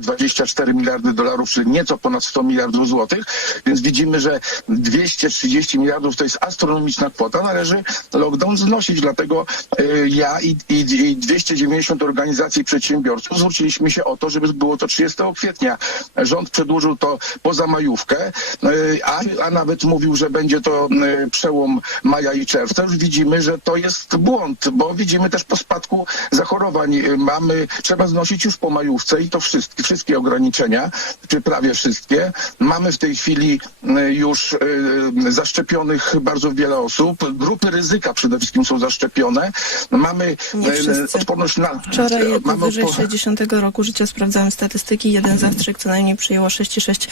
24 miliardy dolarów, czyli nieco ponad 100 miliardów złotych, więc widzimy, że 230 miliardów to jest astronomiczna kwota, należy lockdown znosić, dlatego y, ja i, i, i 290 organizacji przedsiębiorców zwróciliśmy się o to, żeby było to 30 kwietnia. Rząd przedłużył to poza majówkę, y, a, a nawet mówił, że będzie to y, przełom maja i czerwca. Już widzimy, że to jest błąd, bo widzimy też po spadku zachorowań. Mamy, trzeba znosić już po majówce i to wszystkie, wszystkie ograniczenia, czy prawie wszystkie. Mamy w tej chwili y, już y, zaszczepionych bardzo wiele osób. Grupy ryzyka przede wszystkim są zaszczepione. Mamy y, odporność na... Wczoraj mamy powyżej odpo- 60 roku życia sprawdzałem statystyki. Jeden zastrzyk co najmniej przyjęło 6,6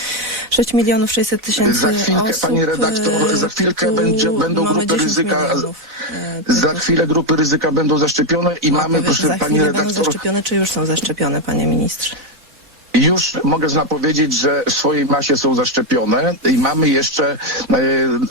6 milionów 600 tysięcy Za chwilkę, osób. pani redaktor, za chwilkę będzie- będą grupy 10 ryzyka. milionów, Za chwilę grupy ryzyka będą zaszczepione i No, mamy, proszę pani będą redaktor, zaszczepione, czy już są zaszczepione, panie ministrze? Już mogę zapowiedzieć, że w swojej masie są zaszczepione i mamy jeszcze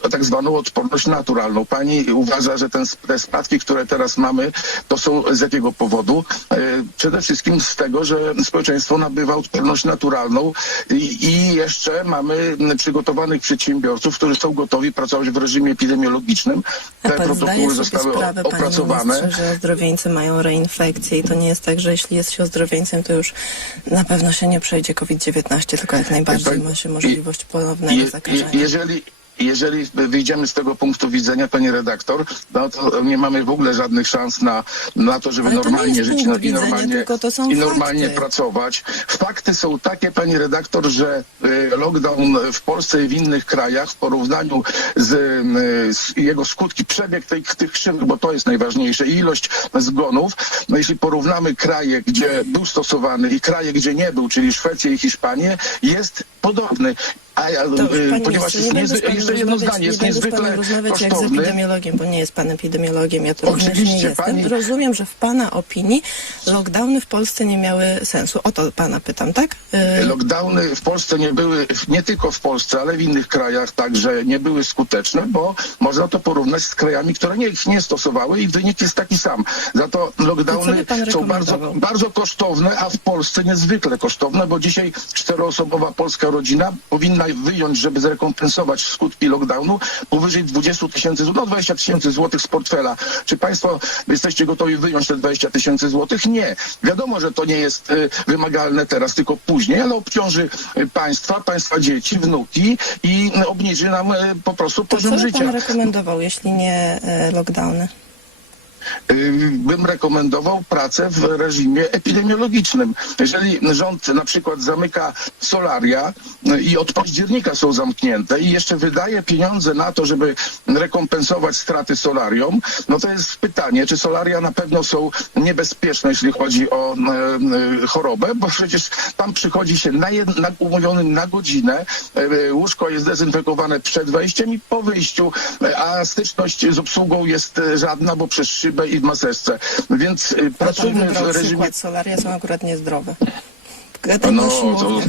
e, tak zwaną odporność naturalną. Pani uważa, że ten, te spadki, które teraz mamy, to są z jakiego powodu? E, przede wszystkim z tego, że społeczeństwo nabywa odporność naturalną i, i jeszcze mamy przygotowanych przedsiębiorców, którzy są gotowi pracować w reżimie epidemiologicznym. Te protokoły zostały sprawę, panie opracowane. ministrze, że ozdrowieńcy mają reinfekcję i to nie jest tak, że jeśli jest się ozdrowieńcem, to już na pewno się nie przejdzie COVID-19, tylko jak najbardziej ma się możliwość ponownego zakażenia. jeżeli, jeżeli wyjdziemy z tego punktu widzenia, pani redaktor, no to nie mamy w ogóle żadnych szans na, na to, żeby Ale normalnie żyć no, i normalnie, i normalnie fakty. pracować. Fakty są takie, pani redaktor, że y, lockdown w Polsce i w innych krajach w porównaniu z, y, z jego skutki, przebieg tej, tych krzywych, bo to jest najważniejsze, i ilość zgonów, no jeśli porównamy kraje, gdzie był stosowany i kraje, gdzie nie był, czyli Szwecję i Hiszpanię, jest podobny. A ja, Dobrze, y, panie ponieważ jest nie niezwy- jeszcze jedno nie będę z panem niezwykle rozmawiać jak z kosztowny. epidemiologiem, bo nie jest pan epidemiologiem, ja to również nie Oczywiście, jestem. pani- Rozumiem, że w pana opinii lockdowny w Polsce nie miały sensu. O to pana pytam, tak? Y, Lockdowny w Polsce nie były, nie tylko w Polsce, ale w innych krajach także nie były skuteczne, bo można to porównać z krajami, które nie, ich nie stosowały i wynik jest taki sam. Za to To co lockdowny pan są bardzo, rekomendował? bardzo kosztowne, a w Polsce niezwykle kosztowne, bo dzisiaj czteroosobowa polska rodzina powinna wyjąć, żeby zrekompensować skutki lockdownu powyżej 20 tysięcy złotych, no 20 tysięcy złotych z portfela. Czy państwo jesteście gotowi wyjąć te 20 tysięcy złotych? Nie. Wiadomo, że to nie jest y, wymagalne teraz, tylko później, ale obciąży y, państwa, państwa dzieci, wnuki i obniży nam y, po prostu to co poziom by życia. pan rekomendował, jeśli nie lockdowny? Bym rekomendował pracę w reżimie epidemiologicznym. Jeżeli rząd na przykład zamyka solaria y, i od października są zamknięte i jeszcze wydaje pieniądze na to, żeby rekompensować straty solarium, no to jest pytanie, czy solaria na pewno są niebezpieczne, jeśli chodzi o y, y, chorobę, bo przecież tam przychodzi się na, na umówionym na godzinę, łóżko jest dezynfekowane przed wejściem i po wyjściu, a styczność z obsługą jest żadna, bo przez szybę i w maseczce. Więc y, pracujmy w reżimie solaria są akurat niezdrowe. No, to-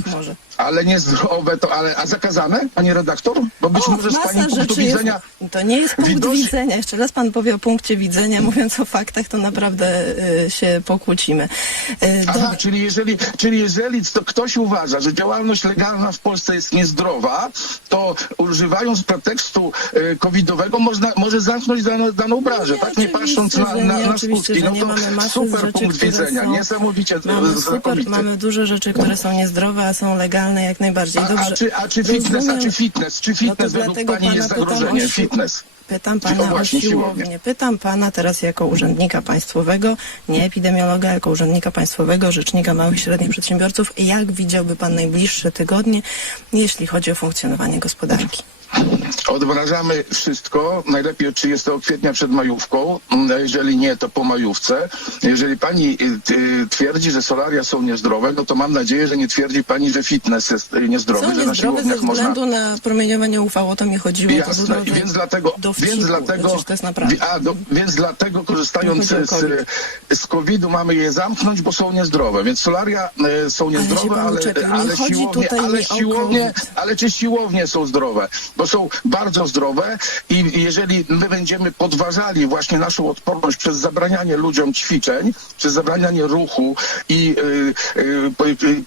ale niezdrowe to, ale a zakazane, pani redaktor? Bo być O, może z pani punktu widzenia Jest, to nie jest punkt widocznie- widzenia. Jeszcze raz pan powie o punkcie widzenia. Mówiąc o faktach, to naprawdę y, się pokłócimy. Y, Aha, dobra. czyli jeżeli, czyli jeżeli to ktoś uważa, że działalność legalna w Polsce jest niezdrowa, to używając pretekstu e, covidowego można, może zamknąć daną, daną branżę, Nie, tak? Nie patrząc na, na, na skutki. No to super rzeczy, punkt widzenia, są- niesamowicie Mamy super, mamy dużo rzeczy, które są niezdrowe, a są legalne jak najbardziej. A, Dobrze. a, czy, a czy fitness, a Rozumiem. czy fitness, czy No fitness według dlatego pani jest zagrożeniem? o Pytam pana o siłownię. Pytam pana teraz jako urzędnika państwowego, nie epidemiologa, jako urzędnika państwowego, rzecznika małych i średnich przedsiębiorców. Jak widziałby pan najbliższe tygodnie, jeśli chodzi o funkcjonowanie gospodarki? Odmrażamy wszystko, najlepiej od 30 kwietnia przed majówką, Mm, jeżeli nie, to po majówce. Jeżeli pani y, y, twierdzi, że solaria są niezdrowe, no to mam nadzieję, że nie twierdzi pani, że fitness jest y, niezdrowy, Są że niezdrowe ze siłowniach można... względu na promieniowanie UV, o to mi chodziło. to Jasne, i więc dlatego, dowcipu. więc dlatego, to wi- a, do, więc dlatego korzystając z, z COVID-u mamy je zamknąć, bo są niezdrowe. Więc solaria e, są niezdrowe, ale, ale, chodzi siłownie, ale siłownie, ale czy siłownie są zdrowe? Bo są bardzo zdrowe i jeżeli my będziemy podważali właśnie naszą odporność przez zabranianie ludziom ćwiczeń, przez zabranianie ruchu i y, y, y,